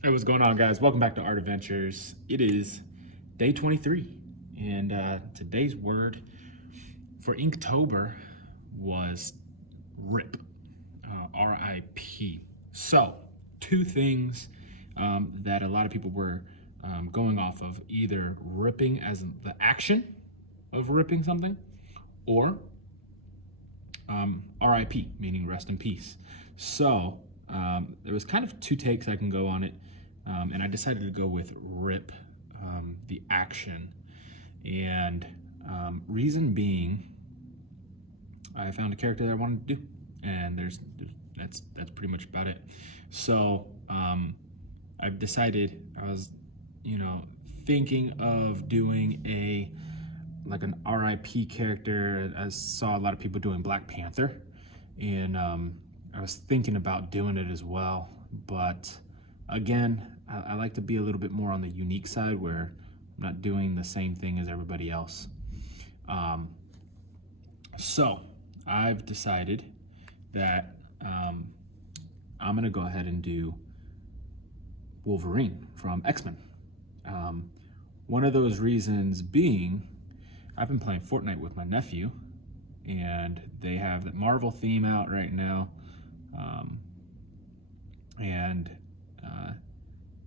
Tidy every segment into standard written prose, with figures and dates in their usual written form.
Hey, what's going on, guys? Welcome back to Art Adventures. It is day 23, and today's word for Inktober was RIP, R-I-P. So, two things that a lot of people were going off of, either ripping as in the action of ripping something, or RIP, meaning rest in peace. So there was kind of two takes I can go on it, and I decided to go with RIP, the action. And reason being, I found a character that I wanted to do, and that's pretty much about it. So I've decided, I was, thinking of doing an RIP character. I saw a lot of people doing Black Panther, and I was thinking about doing it as well. But again, I like to be a little bit more on the unique side, where I'm not doing the same thing as everybody else. So I've decided that I'm gonna go ahead and do Wolverine from X-Men. One of those reasons being, I've been playing Fortnite with my nephew, and they have the Marvel theme out right now. And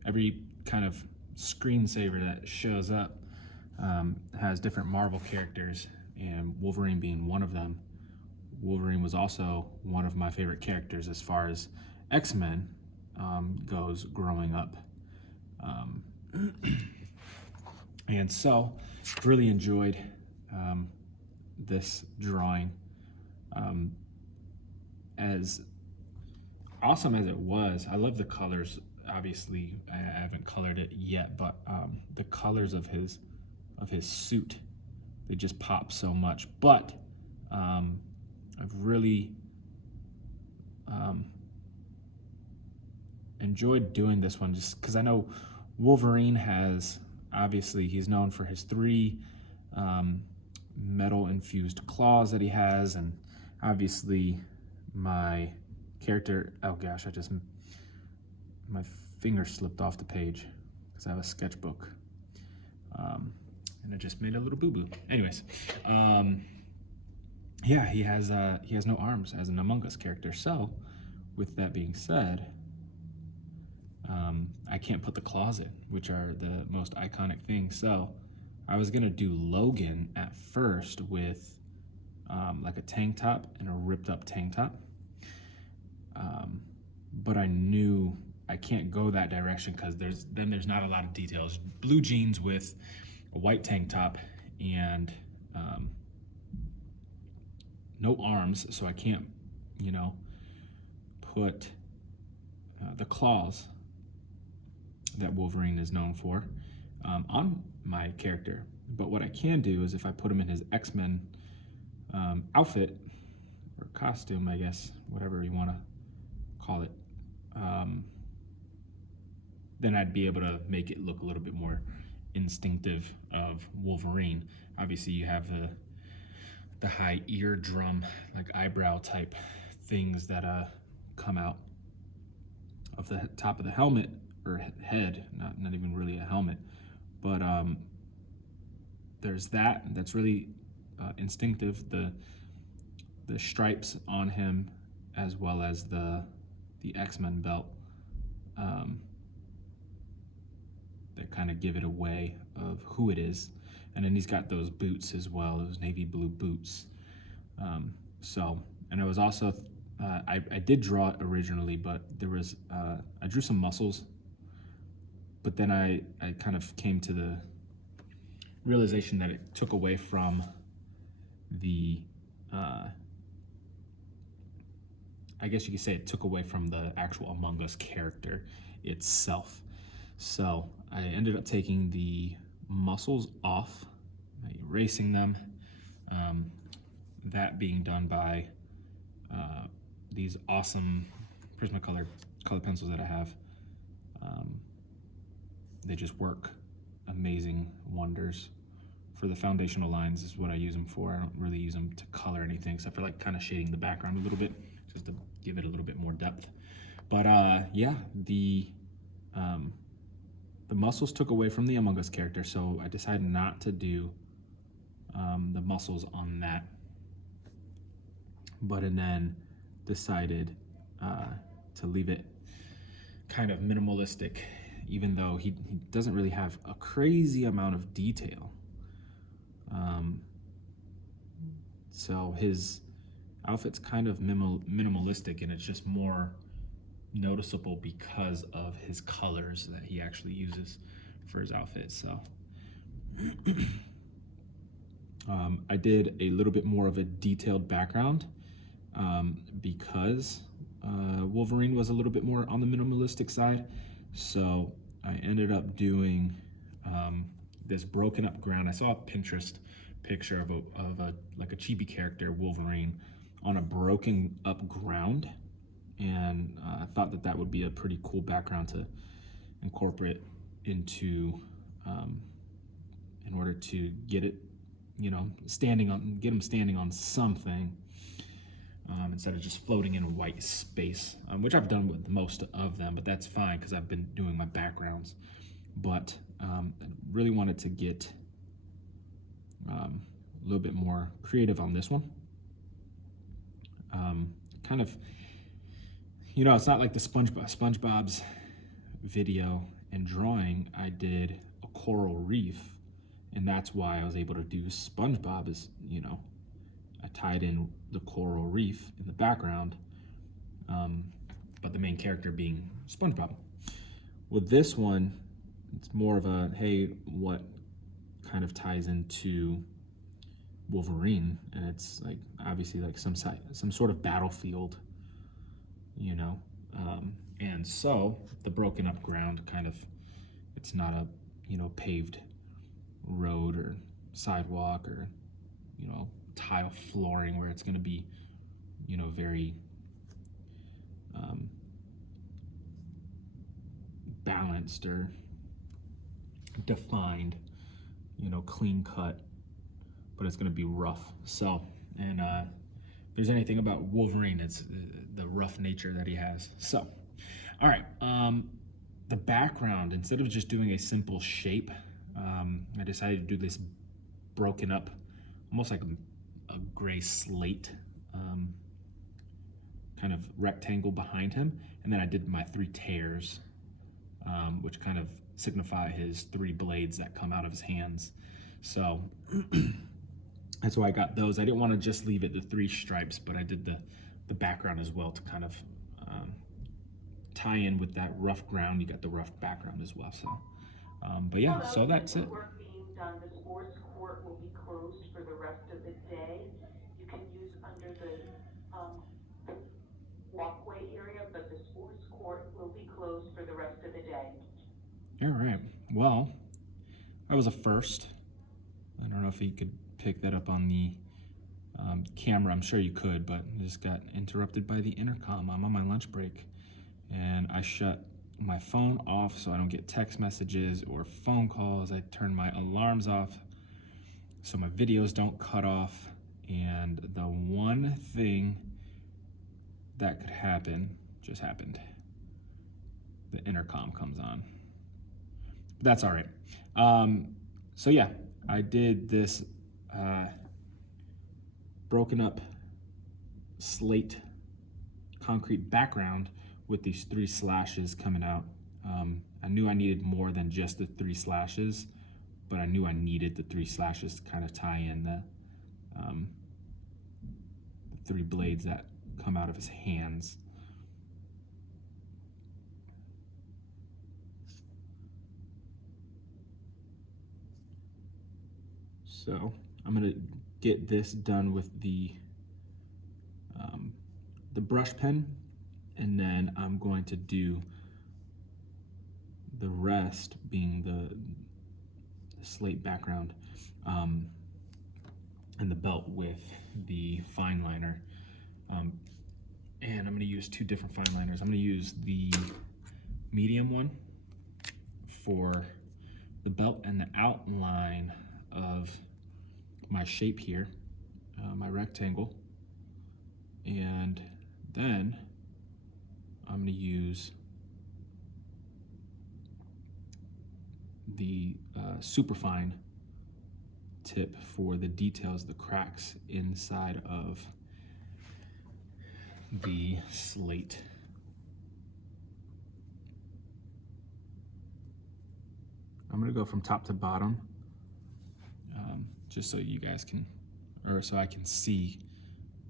every kind of screensaver that shows up has different Marvel characters, and Wolverine being one of them. Wolverine was also one of my favorite characters as far as X-Men goes growing up. And so, really enjoyed this drawing. As awesome as it was, I love the colors. Obviously, I haven't colored it yet, but the colors of his suit, they just pop so much. But I've really enjoyed doing this one, just because I know Wolverine has, obviously, he's known for his three metal infused claws that he has, and obviously my character, oh gosh, my finger slipped off the page because I have a sketchbook, and I just made a little boo-boo. Anyways, yeah, he has no arms as an Among Us character. So with that being said, I can't put the claws in, which are the most iconic thing. So I was gonna do Logan at first with like a tank top and a ripped up tank top, but I knew I can't go that direction because there's not a lot of details. Blue jeans with a white tank top and no arms, so I can't, put the claws that Wolverine is known for on my character. But what I can do is, if I put him in his X-Men outfit or costume, I guess, whatever you want to call it, then I'd be able to make it look a little bit more instinctive of Wolverine. Obviously, you have the high eardrum, like eyebrow type things that come out of the top of the helmet, or head, not even really a helmet, but there's that's really instinctive. The stripes on him, as well as the X-Men belt, that kind of give it away of who it is. And then he's got those boots as well, those navy blue boots. And I was also, I did draw it originally, but there was, I drew some muscles, but then I kind of came to the realization that it took away from the, I guess you could say it took away from the actual Among Us character itself. So I ended up taking the muscles off, erasing them. That being done by these awesome Prismacolor color pencils that I have. They just work amazing wonders. For the foundational lines is what I use them for. I don't really use them to color anything, except for like kind of shading the background a little bit, just to give it a little bit more depth. But yeah, the the muscles took away from the Among Us character, so I decided not to do the muscles on that, and then decided to leave it kind of minimalistic, even though he doesn't really have a crazy amount of detail. So his outfit's kind of minimalistic, and it's just more noticeable because of his colors that he actually uses for his outfit. So I did a little bit more of a detailed background because Wolverine was a little bit more on the minimalistic side. So I ended up doing this broken up ground. I saw a Pinterest picture of a like a chibi character, Wolverine, on a broken up ground, and I thought that would be a pretty cool background to incorporate into in order to get it, get him standing on something instead of just floating in white space, which I've done with most of them, but that's fine because I've been doing my backgrounds. But I really wanted to get a little bit more creative on this one. Kind of, it's not like the SpongeBob's video and drawing. I did a coral reef, and that's why I was able to do SpongeBob is, I tied in the coral reef in the background, but the main character being SpongeBob. With this one, it's more of a, hey, what kind of ties into Wolverine, and it's like obviously like some sort of battlefield, and so the broken up ground kind of, it's not a paved road or sidewalk or tile flooring where it's going to be very balanced or defined, clean cut, but it's going to be rough. So, and if there's anything about Wolverine, it's the rough nature that he has. So, all right, the background, instead of just doing a simple shape, I decided to do this broken up, almost like a gray slate kind of rectangle behind him, and then I did my 3 tears, which kind of signify his 3 blades that come out of his hands. So that's why I got those. I didn't want to just leave it the 3 stripes, but I did the background as well to kind of tie in with that rough ground. You got the rough background as well. So, but yeah, so that's it. Work being done. The sports court will be closed for the rest of the day. You can use under the walkway area, but the sports court will be closed for the rest of the day. All right. Well, that was a first. I don't know if you could pick that up on the camera. I'm sure you could, but I just got interrupted by the intercom. I'm on my lunch break, and I shut my phone off so I don't get text messages or phone calls. I turn my alarms off so my videos don't cut off. And the one thing that could happen just happened. The intercom comes on. But that's all right. So yeah, I did this broken up slate concrete background with these 3 slashes coming out. I knew I needed more than just the 3 slashes, but I knew I needed the 3 slashes to kind of tie in the 3 blades that come out of his hands. So I'm gonna get this done with the brush pen, and then I'm going to do the rest being the slate background and the belt with the fine liner. And I'm going to use 2 different fine liners. I'm going to use the medium one for the belt and the outline of my shape here, my rectangle. And then I'm going to use the superfine tip for the details, the cracks inside of the slate. I'm gonna go from top to bottom, just so you guys can, or so I can see,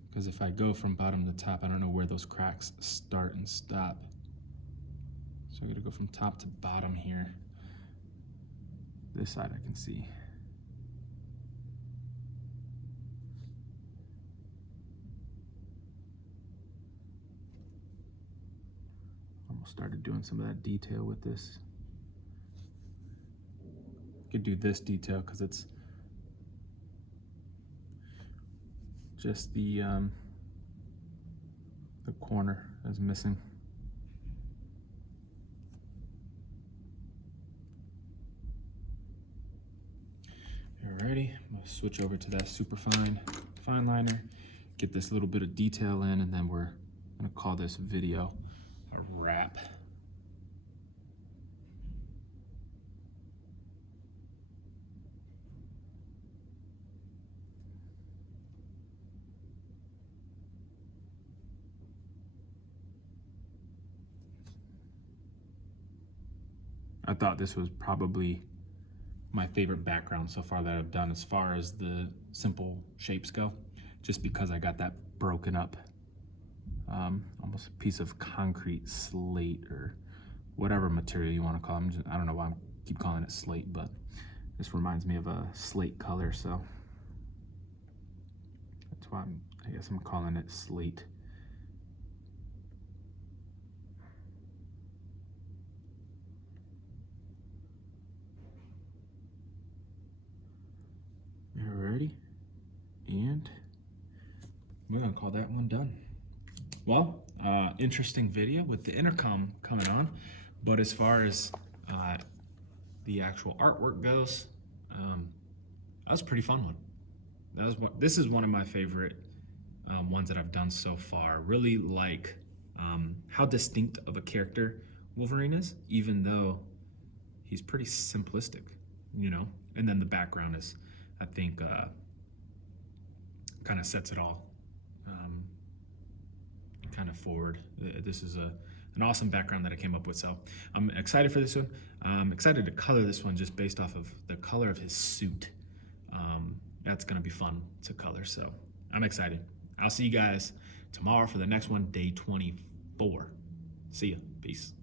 because if I go from bottom to top, I don't know where those cracks start and stop. So I'm gonna go from top to bottom here. This side I can see. Almost started doing some of that detail with this. Could do this detail because it's just the corner is missing. Alrighty, I'm gonna switch over to that super fine liner, get this little bit of detail in, and then we're gonna call this video a wrap. I thought this was probably my favorite background so far that I've done as far as the simple shapes go, just because I got that broken up, almost a piece of concrete slate or whatever material you want to call it. I don't know why I keep calling it slate, but this reminds me of a slate color, so that's why I guess I'm calling it slate. Alrighty, and we're gonna call that one done. Well, interesting video with the intercom coming on, but as far as the actual artwork goes, that was a pretty fun one. This is one of my favorite ones that I've done so far. Really like how distinct of a character Wolverine is, even though he's pretty simplistic, you know. And then the background is, I think, kind of sets it all kind of forward. This is an awesome background that I came up with, so I'm excited for this one. I'm excited to color this one just based off of the color of his suit. That's gonna be fun to color, so I'm excited. I'll see you guys tomorrow for the next one, day 24. See ya, peace.